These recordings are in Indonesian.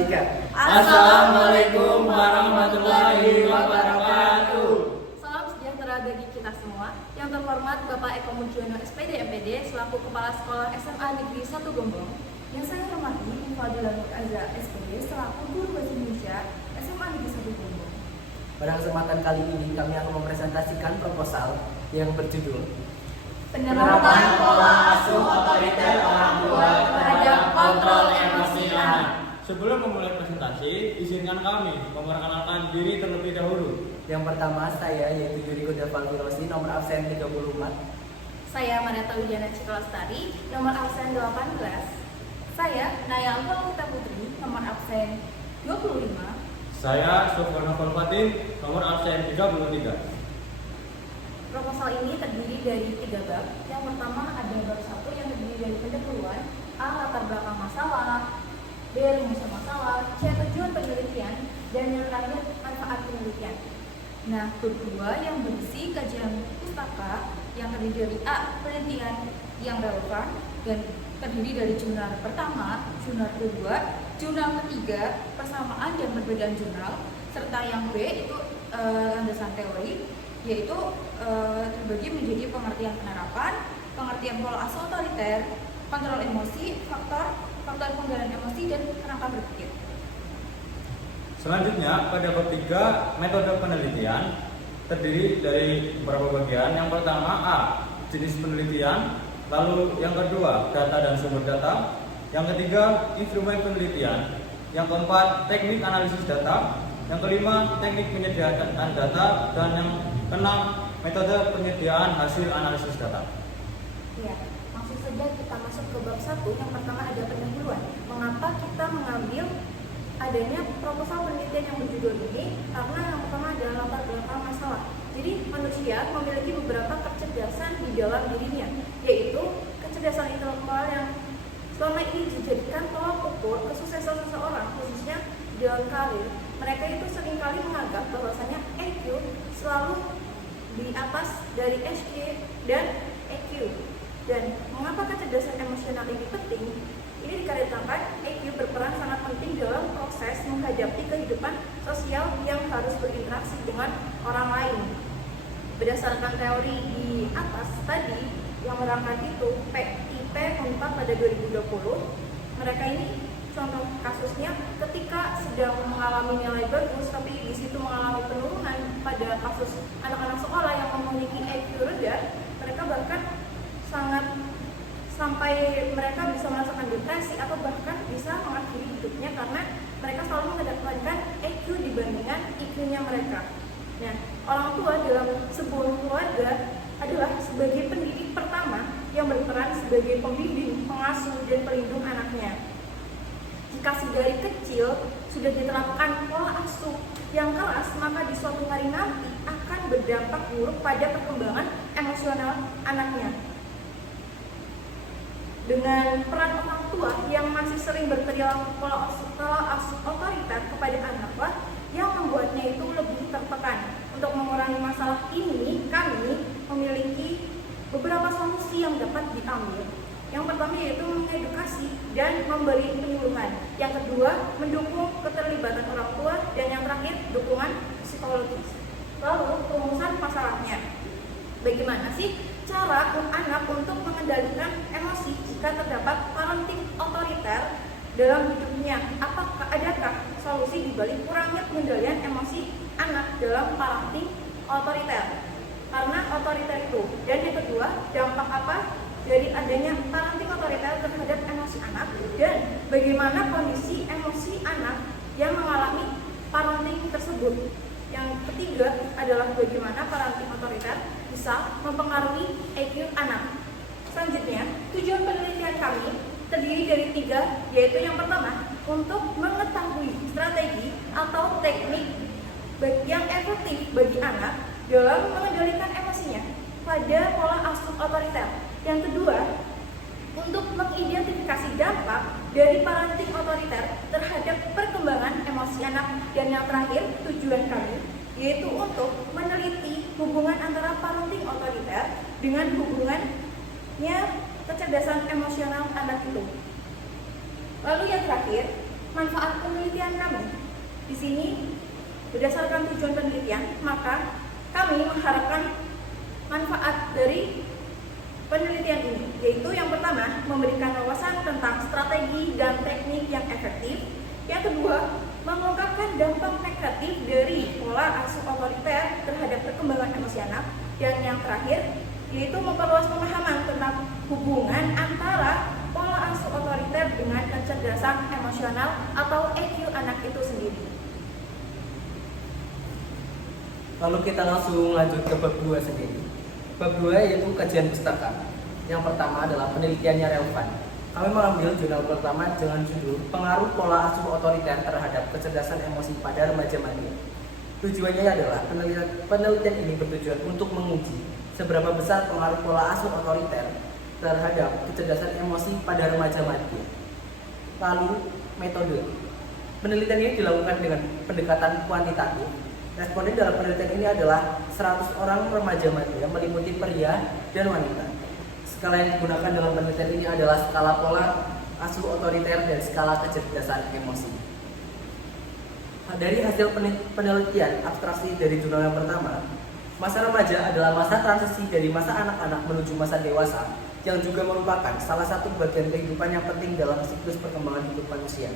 3. Assalamualaikum warahmatullahi wabarakatuh. Salam sejahtera bagi kita semua. Yang terhormat Bapak Eko Mujiono SPD MPD selaku Kepala Sekolah SMA Negeri 1 Gombong. Yang saya hormati Fadila Nur Azza SPD selaku Guru Bahasa Indonesia SMA Negeri 1 Gombong. Pada kesempatan kali ini kami akan mempresentasikan proposal yang berjudul Penerapan pola asuh otoriter orang tua terhadap kontrol emosi anak. Sebelum memulai presentasi, izinkan kami memperkenalkan diri terlebih dahulu. Yang pertama saya yaitu Yuriko Davalvirosi, nomor absen 34. Saya Mariata Widiana Cikalastari, nomor absen 18. Saya Naya Alfa Putri, nomor absen 25. Saya Sofwan Fatin, nomor absen 33. Proposal ini terdiri dari 3 bab. Yang pertama ada bab 1 yang terdiri dari pendahuluan, A. Latar belakang masalah, B. Rumusan masalah, C. Tujuan penelitian, dan yang terakhir manfaat penelitian. Nah, bab 2 yang berisi kajian pustaka yang terdiri dari A. Penelitian yang relevan dan terdiri dari jurnal pertama, jurnal kedua, jurnal ketiga, persamaan dan perbedaan jurnal, serta yang B itu landasan teori, yaitu terbagi menjadi pengertian penerapan, pengertian pola asuh otoriter, kontrol emosi, faktor pengendalian emosi, dan kerangka berpikir. Selanjutnya, pada bab 3, metode penelitian terdiri dari beberapa bagian. Yang pertama, A. Jenis penelitian. Lalu yang kedua, data dan sumber data. Yang ketiga, instrumen penelitian. Yang keempat, teknik analisis data. Yang kelima, teknik penyediaan data. Dan yang keenam, metode penyediaan hasil analisis data. Ya, langsung saja kita masuk ke bab 1. Yang pertama ada pendahuluan. Mengapa kita mengambil adanya proposal penelitian yang berjudul ini? Karena yang pertama adalah latar belakang masalah. Jadi manusia memiliki beberapa kecerdasan di dalam dirinya, yaitu kecerdasan intelektual yang selama ini dijadikan tolak ukur kesuksesan seseorang, khususnya di dalam karir. Mereka itu seringkali menganggap bahwasanya EQ selalu di atas dari SQ dan EQ. Dan mengapa kecerdasan emosional ini penting? Ini dikarenakan EQ berperan sangat penting dalam proses menghadapi kehidupan sosial yang harus berinteraksi dengan orang lain. Berdasarkan teori di atas tadi yang merangkai itu PIP Unpad pada 2020, mereka ini contoh kasusnya ketika sedang mengalami nilai bagus tapi di situ mengalami penurunan pada kasus anak-anak sekolah yang memiliki EQ rendah, mereka bahkan sangat sampai mereka bisa merasakan depresi atau bahkan bisa mengakhiri hidupnya karena mereka selalu mengedepankan EQ dibandingkan IQ-nya mereka. Nah, orang tua dalam sebuah keluarga adalah sebagai pendidik pertama yang berperan sebagai pembimbing, pengasuh, dan pelindung anaknya. Jika sedari kecil sudah diterapkan pola asuh yang keras, maka di suatu hari nanti akan berdampak buruk pada perkembangan emosional anaknya. Dengan peran orang tua yang masih sering berperilaku pola asuh otoriter kepada anaklah yang membuatnya itu lebih tertekan. Untuk mengurangi masalah ini, kami memiliki beberapa solusi yang dapat diambil. Yang pertama yaitu mengedukasi dan memberi penyuluhan. Yang kedua, mendukung keterlibatan orang tua. Dan yang terakhir, dukungan psikologis. Lalu, perumusan masalahnya. Bagaimana sih cara anak untuk mengendalikan emosi jika terdapat parenting otoriter dalam hidupnya? Adakah solusi dibalik kurangnya pengendalian emosi anak dalam parenting otoriter? Karena otoriter itu. Dan yang kedua, dampak apa dari adanya parenting otoriter terhadap emosi anak, dan bagaimana kondisi emosi anak yang mengalami parenting tersebut. Yang ketiga adalah bagaimana parenting otoriter bisa mempengaruhi EQ anak. Selanjutnya, tujuan penelitian kami terdiri dari 3, yaitu yang pertama, untuk mengetahui strategi atau teknik yang efektif bagi anak dalam mengendalikan emosinya pada pola asuh otoriter. Yang kedua, untuk mengidentifikasi dampak dari parenting otoriter terhadap perkembangan emosi anak. Dan yang terakhir, tujuan kami yaitu untuk meneliti hubungan antara parenting otoriter dengan hubungannya kecerdasan emosional anak itu. Lalu yang terakhir, manfaat penelitian penelitian kami. Di sini berdasarkan tujuan penelitian, maka kami mengharapkan manfaat dari penelitian ini, yaitu yang pertama, memberikan wawasan tentang strategi dan teknik yang efektif. Yang kedua, mengungkapkan dampak negatif dari pola asuh otoriter terhadap perkembangan emosi anak. Dan yang terakhir, yaitu memperluas pemahaman tentang hubungan antara pola asuh otoriter dengan kecerdasan emosional atau EQ anak itu sendiri. Lalu kita langsung lanjut ke bab 2 sendiri. Bab 2 yaitu kajian pustaka. Yang pertama adalah penelitiannya relevan. Kami mengambil jurnal pertama dengan judul Pengaruh Pola Asuh Otoriter Terhadap Kecerdasan Emosi pada Remaja Madya. Tujuannya adalah penelitian ini bertujuan untuk menguji seberapa besar pengaruh pola asuh otoriter terhadap kecerdasan emosi pada remaja madya. Lalu metode. Penelitian ini dilakukan dengan pendekatan kuantitatif. Responden dalam penelitian ini adalah 100 orang remaja madya meliputi pria dan wanita. Skala yang digunakan dalam penelitian ini adalah skala pola asuh otoriter dan skala kecerdasan emosi. Dari hasil penelitian abstraksi dari jurnal yang pertama, masa remaja adalah masa transisi dari masa anak-anak menuju masa dewasa yang juga merupakan salah satu bagian kehidupan yang penting dalam siklus perkembangan hidup manusia.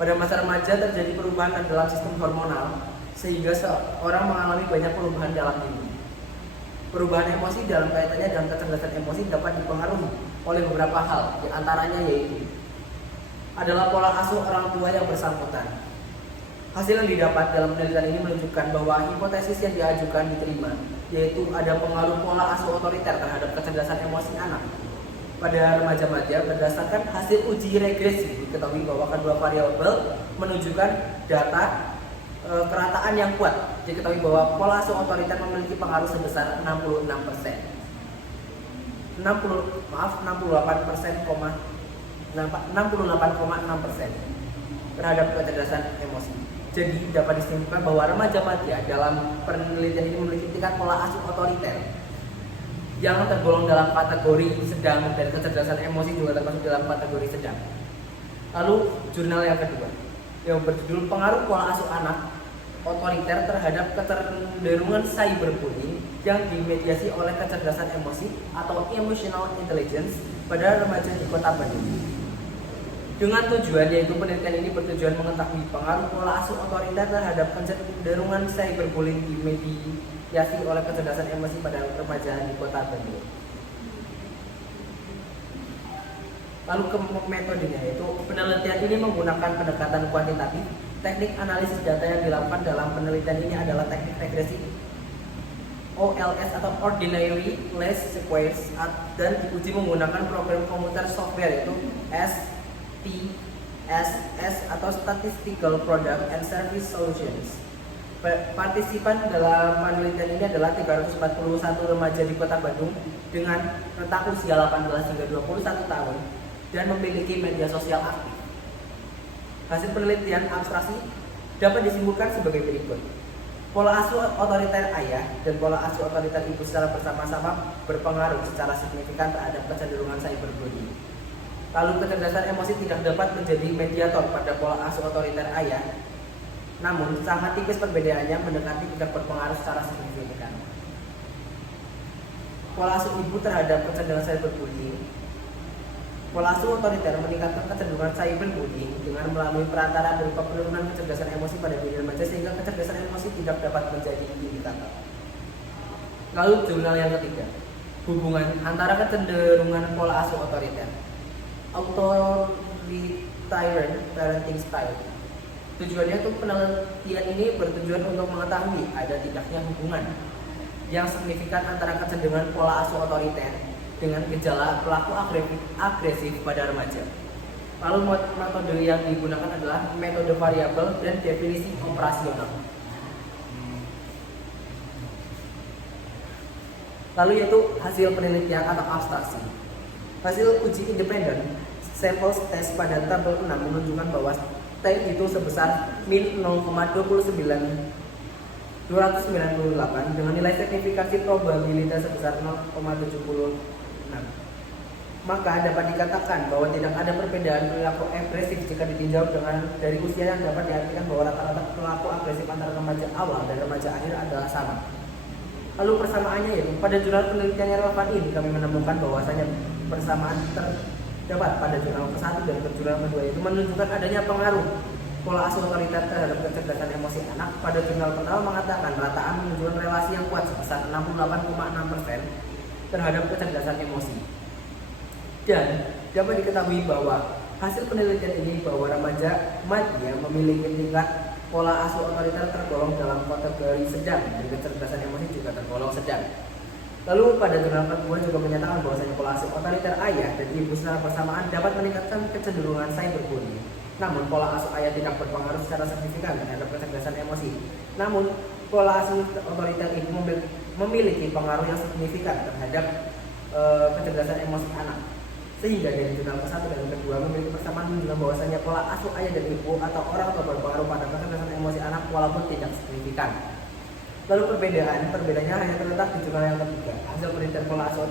Pada masa remaja terjadi perubahan dalam sistem hormonal sehingga seorang mengalami banyak perubahan dalam diri. Perubahan emosi dalam kaitannya dengan kecerdasan emosi dapat dipengaruhi oleh beberapa hal, di antaranya yaitu adalah pola asuh orang tua yang bersangkutan. Hasil yang didapat dalam penelitian ini menunjukkan bahwa hipotesis yang diajukan diterima, yaitu ada pengaruh pola asuh otoriter terhadap kecerdasan emosi anak pada remaja madya. Berdasarkan hasil uji regresi, diketahui bahwa kedua variabel menunjukkan data kerataan yang kuat. Diketahui bahwa pola asuh otoriter memiliki pengaruh sebesar 68%, 68,6% terhadap kecerdasan emosi. Jadi dapat disimpulkan bahwa remaja madya dalam penelitian ini memiliki tingkat pola asuh otoriter yang tergolong dalam kategori sedang, dan kecerdasan emosi juga termasuk dalam kategori sedang. Lalu jurnal yang kedua yang berjudul Pengaruh Pola Asuh Anak Otoriter Terhadap Kecenderungan Cyberbullying yang dimediasi oleh kecerdasan emosi atau emotional intelligence pada remaja di Kota Bandung. Dengan tujuan, yaitu penelitian ini bertujuan mengetahui pengaruh pola asuh otoriter terhadap kecenderungan cyberbullying dimediasi oleh kecerdasan emosi pada remaja di Kota Bandung. Lalu ke metodenya, yaitu penelitian ini menggunakan pendekatan kuantitatif. Teknik analisis data yang dilakukan dalam penelitian ini adalah teknik regresi OLS atau Ordinary Least Squares, dan diuji menggunakan program komputer software yaitu SPSS atau Statistical Product and Service Solutions. Partisipan dalam penelitian ini adalah 341 remaja di Kota Bandung dengan rentang usia 18 hingga 21 tahun dan memiliki media sosial aktif. Hasil penelitian abstraksi dapat disimpulkan sebagai berikut. Pola asuh otoriter ayah dan pola asuh otoriter ibu secara bersama-sama berpengaruh secara signifikan terhadap kecenderungan cyberbullying. Lalu kecerdasan emosi tidak dapat menjadi mediator pada pola asuh otoriter ayah, namun sangat tipis perbedaannya mendekati tidak berpengaruh secara signifikan. Pola asuh ibu terhadap kecenderungan cyberbullying. Pola asuh otoriter meningkatkan kecenderungan cyberbullying dengan melalui perantara berupa penurunan kecerdasan emosi pada diri remaja sehingga kecerdasan emosi tidak dapat menjadi indikator. Lalu jurnal yang ketiga, hubungan antara kecenderungan pola asuh otoriter, authoritarian parenting style. Tujuannya untuk penelitian ini bertujuan untuk mengetahui ada tidaknya hubungan yang signifikan antara kecenderungan pola asuh otoriter dengan gejala pelaku agresif pada remaja. Lalu metode yang digunakan adalah metode variabel dan definisi operasional. Lalu yaitu hasil penelitian atau abstraksi. Hasil uji independen samples test pada tabel 6 menunjukkan bahwa T itu sebesar min 0,29298 dengan nilai signifikansi probabilitas sebesar 0,76. maka dapat dikatakan bahwa tidak ada perbedaan perilaku agresif jika ditinjau dari usia yang dapat diartikan bahwa rata-rata perilaku agresif antara remaja awal dan remaja akhir adalah sama. Lalu persamaannya yaitu pada jurnal penelitian yang relevan ini kami menemukan bahwasanya persamaan terdapat pada jurnal ke-1 dan jurnal ke-2 itu menunjukkan adanya pengaruh pola asuh otoriter terhadap kecerdasan emosi anak. Pada jurnal pertama mengatakan rataan menunjukkan relasi yang kuat sebesar 68,6% terhadap kecerdasan emosi. Dan dapat diketahui bahwa hasil penelitian ini bahwa remaja memiliki tingkat pola asuh otoriter tergolong dalam kategori sedang dan kecerdasan emosi juga tergolong sedang. Lalu pada jurnal kedua juga menyatakan bahwasanya pola asuh otoriter ayah dan ibu secara bersamaan dapat meningkatkan kecenderungan cyberbullying. Namun pola asuh ayah tidak berpengaruh secara signifikan terhadap kecerdasan emosi. Namun pola asuh otoriter ini memiliki pengaruh yang signifikan terhadap kecerdasan emosi anak. Sehingga dari jurnal ke-1 dan ke-2 memiliki persamaan menunjukkan bahwasanya pola asuh ayah dan ibu atau orang tua berpengaruh pada kecerdasan emosi anak walaupun tidak signifikan. Lalu perbedaannya hanya terletak di jurnal yang ketiga. Hasil penelitian pola asuh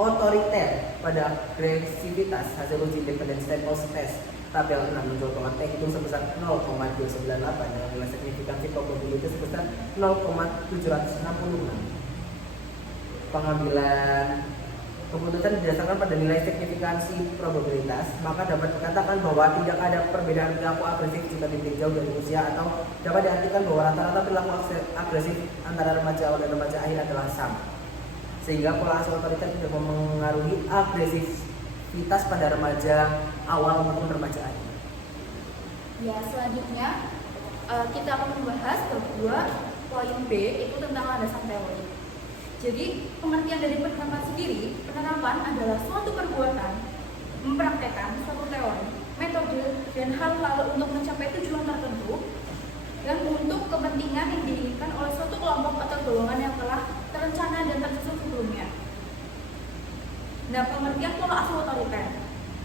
otoriter pada agresivitas hasil uji independent Staples test tabel 6 menunjukkan T hitung sebesar 0,298 dengan nilai signifikansi probability sebesar 0,766. Pengambilan keputusan didasarkan pada nilai signifikansi probabilitas, maka dapat dikatakan bahwa tidak ada perbedaan perilaku agresif jika ditinjau dari usia, atau dapat diartikan bahwa rata-rata perilaku agresif antara remaja awal dan remaja akhir adalah sama. Sehingga pola asuh otoriter tidak mengaruhi agresivitas pada remaja awal maupun remaja akhir. Ya, selanjutnya kita akan membahas kedua poin B, itu tentang landasan teori. Jadi, pengertian dari penerapan sendiri, penerapan adalah suatu perbuatan mempraktekkan suatu teori, metode, dan hal lalu untuk mencapai tujuan tertentu dan untuk kepentingan yang diinginkan oleh suatu kelompok atau golongan yang telah terencana dan tersusun sebelumnya. Nah, pengertian pola asuh otoriter.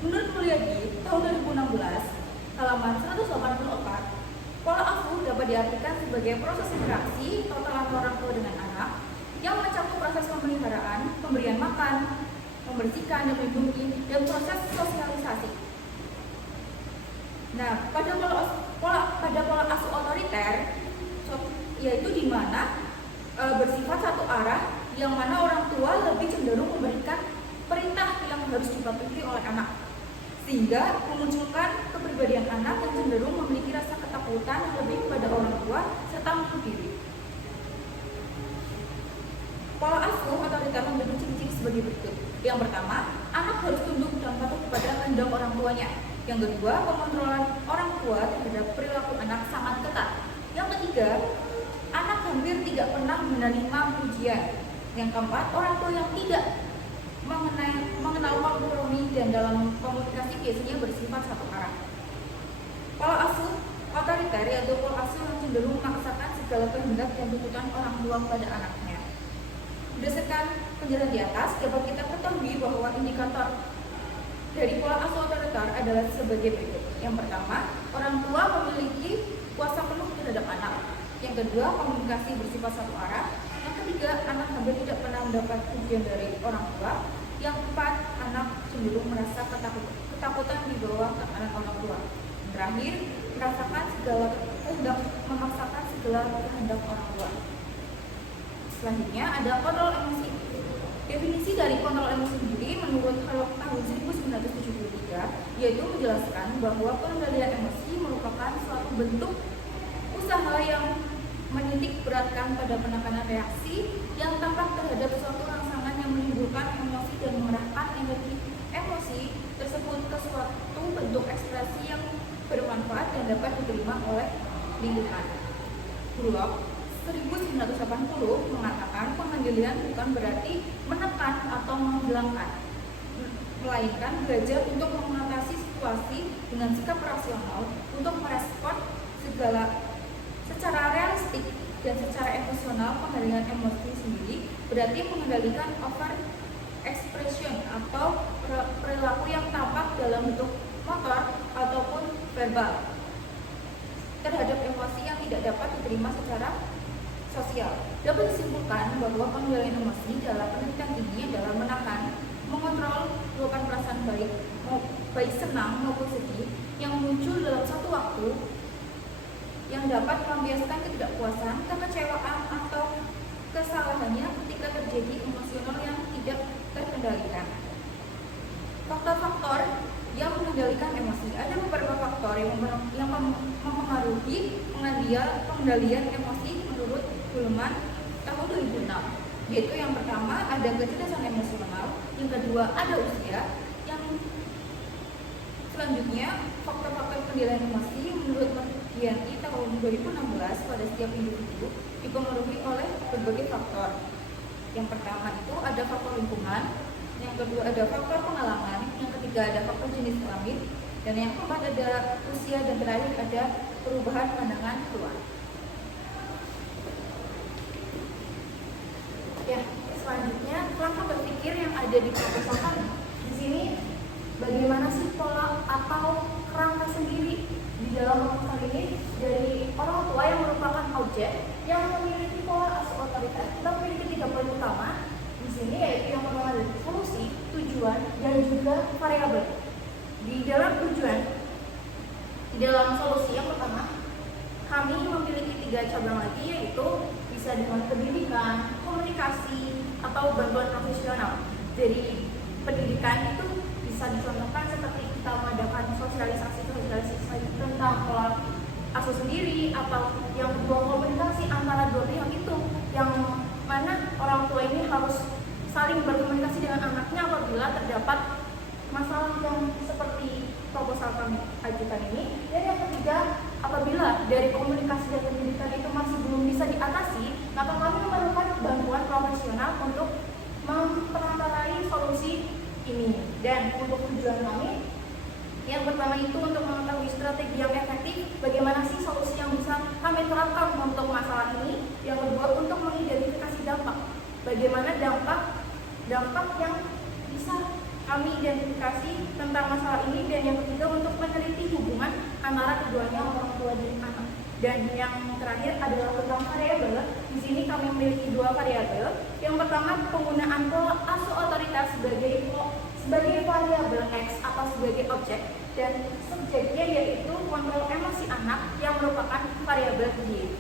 Menurut Mulyadi, tahun 2016, halaman 184, pola asuh dapat diartikan sebagai proses interaksi total orang tua dengan anak yang mencakup proses pemeliharaan, pemberian makan, membersihkan dan melindungi, dan proses sosialisasi. Nah, pada pola asuh otoriter, yaitu di mana bersifat satu arah, yang mana orang tua lebih cenderung memberikan perintah yang harus dipatuhi oleh anak, sehingga memunculkan kepribadian anak yang cenderung memiliki rasa ketakutan yang lebih kepada orang tua serta menutup diri. Pola asuh otoriter memiliki ciri-ciri sebagai berikut. Yang pertama, anak harus tunduk dan patuh kepada kehendak orang tuanya. Yang kedua, pengontrolan orang tua terhadap perilaku anak sangat ketat. Yang ketiga, anak hampir tidak pernah menerima pujian. Yang keempat, orang tua yang tidak mengenal kompromi dan dalam komunikasi biasanya bersifat satu arah. Pola asuh otoriter yaitu pola asuh yang cenderung memaksakan segala kehendak dan tuntutan orang tua pada anaknya. Berdasarkan penjelasan di atas, dapat kita ketahui bahwa indikator dari pola asuh otoriter adalah sebagai berikut. Yang pertama, orang tua memiliki kuasa penuh terhadap anak. Yang kedua, komunikasi bersifat satu arah. Yang ketiga, anak hampir tidak pernah mendapat pujian dari orang tua. Yang keempat, anak cenderung merasa ketakutan di bawah tekanan orang tua. Terakhir, memaksakan segala kehendak orang tua. Selanjutnya ada kontrol emosi. Definisi dari kontrol emosi sendiri menurut tahun 1973 yaitu menjelaskan bahwa pengendalian emosi merupakan suatu bentuk usaha yang menitik beratkan pada penekanan reaksi yang tampak terhadap suatu rangsangan yang menimbulkan emosi dan mengerahkan energi emosi tersebut ke suatu bentuk ekspresi yang bermanfaat dan dapat diterima oleh lingkungan. Bullock 1980 mengatakan pengendalian bukan berarti menekan atau menghilangkan, melainkan belajar untuk mengatasi situasi dengan sikap rasional untuk merespon segala secara realistik dan secara emosional. Pengendalian emosi sendiri berarti mengendalikan over expression atau perilaku yang tampak dalam bentuk motor ataupun verbal terhadap emosi yang tidak dapat diterima secara sosial. Dapat disimpulkan bahwa pengendalian emosi dalam penelitian ini adalah menekan, mengontrol luapan perasaan baik senang maupun sedih yang muncul dalam satu waktu yang dapat melampiaskan ketidakpuasan, kekecewaan atau kesalahannya ketika terjadi emosional yang tidak terkendalikan. Faktor-faktor yang mengendalikan emosi. Ada beberapa faktor yang mempengaruhi pengendalian emosi menurut Goleman tahun 2006. Yaitu yang pertama ada kecerdasan emosional, yang kedua ada usia, yang selanjutnya faktor-faktor pengendalian emosi menurut YNI tahun 2016 pada setiap individu dipengaruhi oleh berbagai faktor. Yang pertama itu ada faktor lingkungan, yang kedua ada faktor pengalaman, yang ketiga ada faktor jenis kelamin, dan yang keempat ada usia, dan terakhir ada perubahan pandangan keluar. Ya, selanjutnya langkah berpikir yang ada di proposal kami. Di sini bagaimana sih pola atau kerangka sendiri di dalam proposal ini dari orang tua yang merupakan objek yang memiliki pola asuh otoriter. Kita memiliki 3 poin utama di sini, yaitu yang pertama adalah solusi, tujuan, dan juga variabel. Di dalam tujuan, di dalam solusi yang pertama, kami memiliki 3 cabang lagi, yaitu bisa dengan pendidikan, komunikasi, atau bantuan profesional. Dari pendidikan itu bisa dicontohkan seperti kita mengadakan sosialisasi tentang pola asuh sendiri, atau yang kedua komunikasi antara dua pihak itu, yang mana orang tua ini harus saling berkomunikasi dengan anaknya apabila terdapat masalah yang seperti proposal kami ajukan ini. Dan yang ketiga, apabila dari komunikasi dan pendidikan itu masih belum bisa diatasi, maka kami memerlukan bantuan profesional untuk memperantarai solusi ini. Dan untuk tujuan kami, yang pertama itu untuk mengetahui strategi yang efektif, bagaimana sih solusi yang bisa kami terapkan untuk masalah ini. Yang kedua, untuk mengidentifikasi dampak, bagaimana dampak yang bisa kami identifikasi tentang masalah ini. Dan yang ketiga, untuk meneliti hubungan antara keduanya, orang tua dan anak. Dan yang terakhir adalah tentang variabel. Di sini kami memiliki 2 variabel. Yang pertama, penggunaan pola asuh otoritas sebagai variabel X atau sebagai objek, dan subjeknya yaitu kontrol emosi anak yang merupakan variabel Y.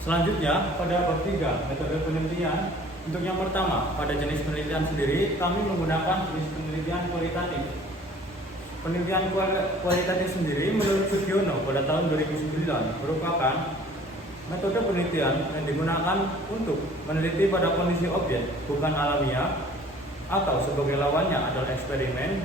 Selanjutnya, pada bab 3, metode penelitian. Untuk yang pertama, pada jenis penelitian sendiri, kami menggunakan jenis penelitian kualitatif. Penelitian kualitatif sendiri menurut Sugiono pada tahun 2009 merupakan metode penelitian yang digunakan untuk meneliti pada kondisi objek bukan alamiah, atau sebagai lawannya adalah eksperimen,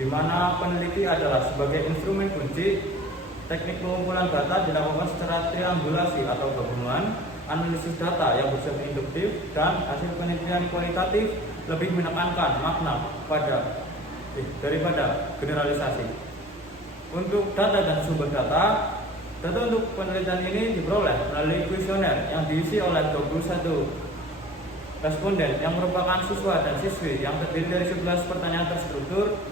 di mana peneliti adalah sebagai instrumen kunci. Teknik pengumpulan data dilakukan secara triangulasi atau gabungan analisis data yang bersifat induktif, dan hasil penelitian kualitatif lebih menekankan makna daripada generalisasi. Untuk data dan sumber data untuk penelitian ini diperoleh melalui kuesioner yang diisi oleh 21 responden yang merupakan siswa dan siswi yang terdiri dari 11 pertanyaan terstruktur.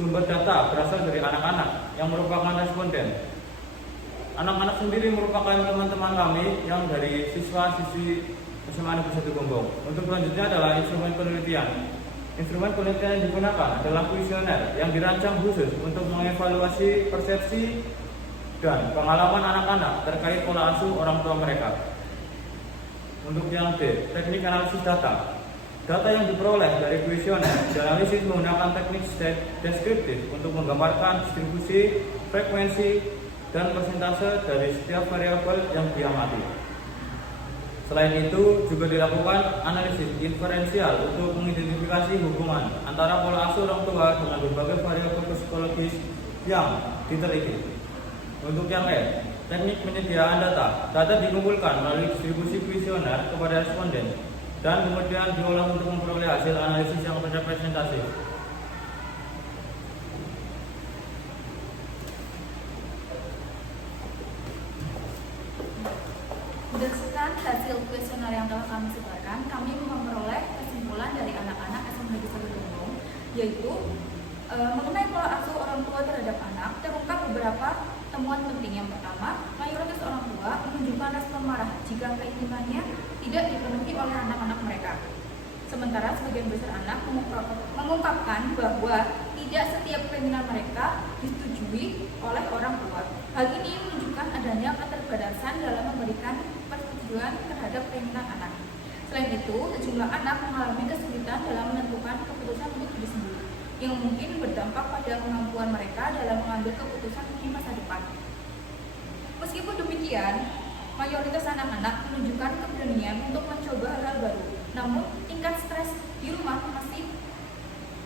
Sumber data berasal dari anak-anak yang merupakan responden. Anak-anak sendiri merupakan teman-teman kami yang dari siswa-siswi SMA Negeri 1 Gombong. Untuk selanjutnya adalah instrumen penelitian. Instrumen penelitian yang digunakan adalah kuesioner yang dirancang khusus untuk mengevaluasi persepsi dan pengalaman anak-anak terkait pola asuh orang tua mereka. Untuk yang D, teknik analisis data. Data yang diperoleh dari kuesioner dianalisis menggunakan teknik deskriptif untuk menggambarkan distribusi, frekuensi, dan persentase dari setiap variabel yang diamati. Selain itu, juga dilakukan analisis inferensial untuk mengidentifikasi hubungan antara pola asuh orang tua dengan berbagai variabel psikologis yang diteliti. Untuk yang E, teknik penyediaan data. Data dikumpulkan melalui distribusi kuesioner kepada responden dan kemudian diolah untuk memperoleh hasil analisis yang terrepresentasi. Berdasarkan hasil kuesioner yang telah kami sebarkan, kami memperoleh kesimpulan dari anak-anak SMA Negeri 1 Gombong, yaitu mengenai pola asuh orang tua terhadap anak terungkap beberapa temuan penting yang pertama, mayoritas orang tua menunjukkan respon marah jika keinginannya tidak dipenuhi oleh anak-anak mereka. Sementara sebagian besar anak mengungkapkan bahwa tidak setiap keinginan mereka disetujui oleh orang tua. Hal ini menunjukkan adanya keterbatasan dalam memberikan persetujuan terhadap keinginan anak. Selain itu, sejumlah anak mengalami kesulitan dalam menentukan keputusan untuk diri sendiri, yang mungkin berdampak pada kemampuan mereka dalam mengambil keputusan di masa depan. Meskipun demikian, mayoritas anak-anak menunjukkan keberanian untuk mencoba hal-hal baru. Namun, tingkat stres di rumah masih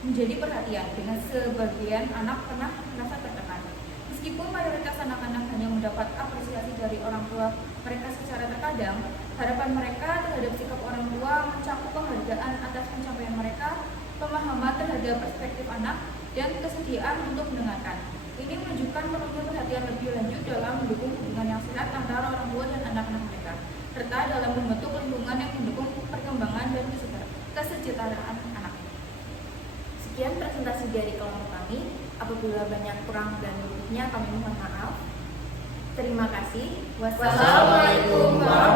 menjadi perhatian dengan sebagian anak pernah merasa tertekan. Meskipun mayoritas anak-anak hanya mendapat apresiasi dari orang tua mereka secara terkadang, harapan mereka terhadap sikap orang tua mencakup penghargaan atas pencapaian mereka, pemahaman terhadap perspektif anak, dan kesediaan untuk mendengarkan. Ini menunjukkan perlunya perhatian lebih lanjut dalam mendukung hubungan yang sehat antara orang tua dan anak-anak mereka, serta dalam membentuk lingkungan yang mendukung perkembangan dan kesejahteraan anak. Sekian presentasi dari kelompok kami. Apabila banyak kurang dan lebihnya kami mohon maaf. Terima kasih. Wassalamualaikum warahmatullahi